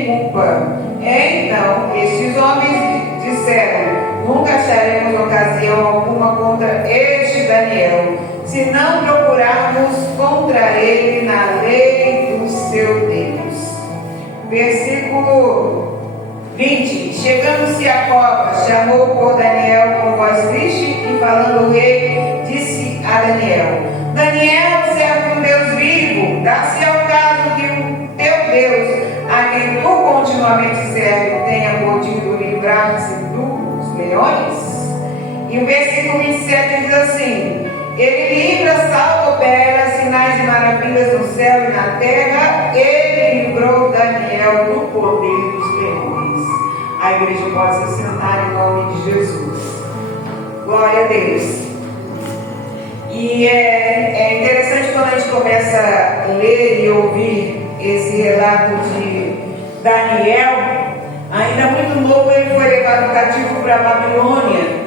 culpa. Então, estes homens disseram: nunca acharemos ocasião alguma contra este Daniel, se não procurarmos contra ele na lei do seu Deus. Versículo 20. Chegando-se à cova, chamou por Daniel com voz triste, e falando o rei, disse a Daniel: Daniel, servo do Deus vivo, dá-se ao caso que o teu Deus, a quem tu continuamente serve, tenha podido livrar-se dos leões? E o versículo 27 diz assim: ele livra, salva, opera sinais e maravilhas no céu e na terra. Ele livrou Daniel do poder dos leões. A igreja pode se sentar em nome de Jesus. Glória a Deus. E é interessante quando a gente começa a ler e ouvir esse relato de Daniel. Ainda muito novo, ele foi levado cativo para a Babilônia.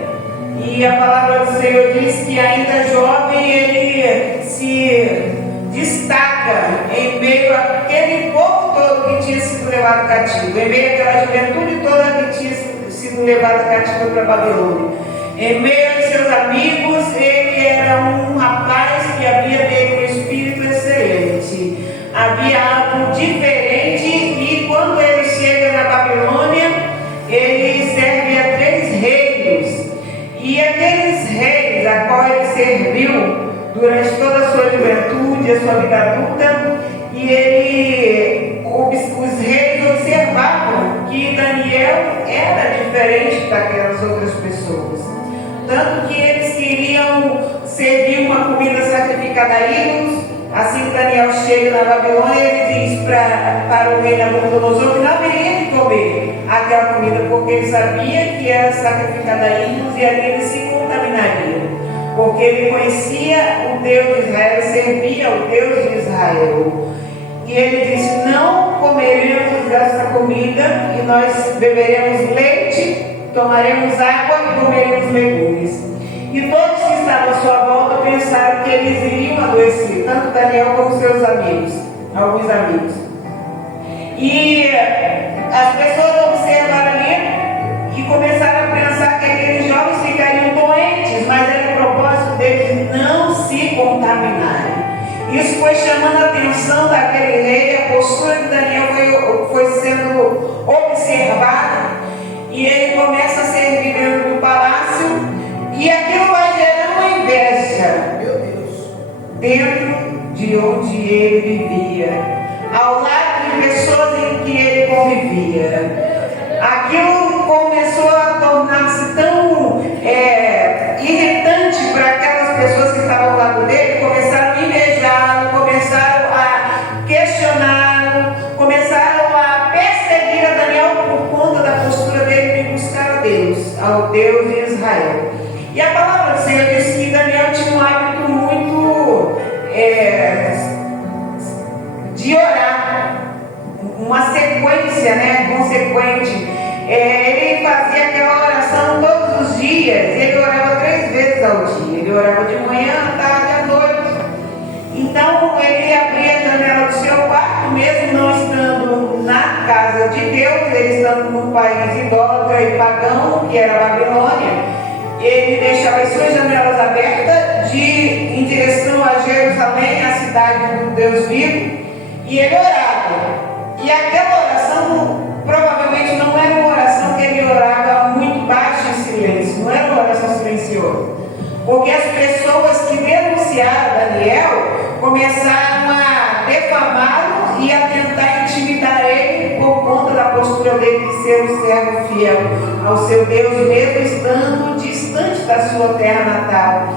E a palavra do Senhor diz que ainda jovem ele se destaca em meio àquele povo todo que tinha sido levado cativo, em meio àquela juventude toda que tinha sido levada cativa para a Babilônia. Em meio aos seus amigos, ele era um rapaz que havia nele um espírito excelente. Havia algo diferente, e quando ele chega na Babilônia, ele serve a 3 reinos. E aqueles reis a qual ele serviu durante toda a sua juventude, a sua vida adulta, e os reis observavam que Daniel era diferente daquelas outras pessoas. Tanto que eles queriam servir uma comida sacrificada a ídolos. Assim que Daniel chega na Babilônia, ele diz para o rei Nabucodonosor que não haveria de comer aquela comida, porque ele sabia que era sacrificada a ídolos e ali ele se contaminaria, porque ele conhecia o Deus de Israel, servia o Deus de Israel. E ele disse: não comeremos dessa comida, e nós beberemos leite, tomaremos água e comeremos legumes. E todos que estavam à sua volta pensaram que eles iriam adoecer, tanto Daniel como seus amigos, alguns amigos. E as pessoas observaram ali e começaram a pensar que aqueles jovens ficariam doentes, mas era o propósito deles não se contaminarem. Isso foi chamando a atenção daquele rei. A postura de Daniel foi sendo observada, e ele começa a servir dentro do palácio, e aquilo vai gerando uma inveja dentro de onde ele vivia, ao lado de pessoas em que ele convivia. Aquilo começou a tornar-se tão irritante para aquelas pessoas que estavam ao lado dele. Começaram a invejá-lo, começaram a questioná-lo, começaram a perseguir a Daniel por conta da postura dele de buscar a Deus, ao Deus de Israel. E a palavra do Senhor diz que Daniel tinha um hábito muito de orar, uma sequência, consequente. Ele fazia aquela oração todos os dias. Ele orava 3 vezes ao dia. Ele orava de manhã, à tarde, à noite. Então ele abria a janela do seu quarto, mesmo não estando na casa de Deus, ele estando num país idólatra e pagão, que era a Babilônia. Ele deixava as suas janelas abertas em direção a Jerusalém, a cidade do Deus vivo, e ele orava. E aquela oração provavelmente não era uma oração que ele orava muito baixo em silêncio, não era uma oração silenciosa, porque as pessoas que denunciaram Daniel começaram a defamá-lo e a tentar intimidar ele por conta da postura dele de ser um servo fiel ao seu Deus, mesmo estando distante da sua terra natal,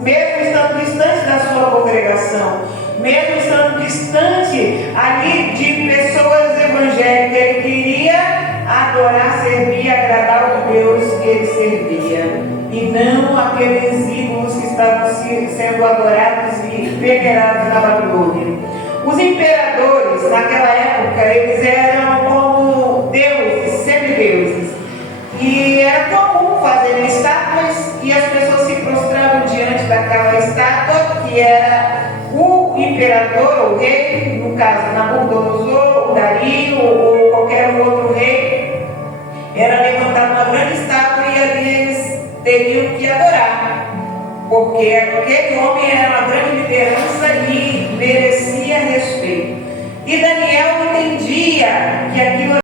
mesmo estando distante da sua congregação, mesmo estando distante ali de pessoas evangélicas. Ele queria adorar, servir e agradar o Deus que ele servia, e não aqueles ídolos que estavam sendo adorados e venerados na Babilônia. Os imperadores naquela época, eles eram como deuses, semideuses, e era comum fazer estátuas, e as pessoas se prostravam diante daquela estátua que era o imperador, ou rei, no caso Nabucodonosor, ou Dario, ou qualquer teriam que adorar, porque aquele homem era uma grande liderança e merecia respeito. E Daniel entendia que aquilo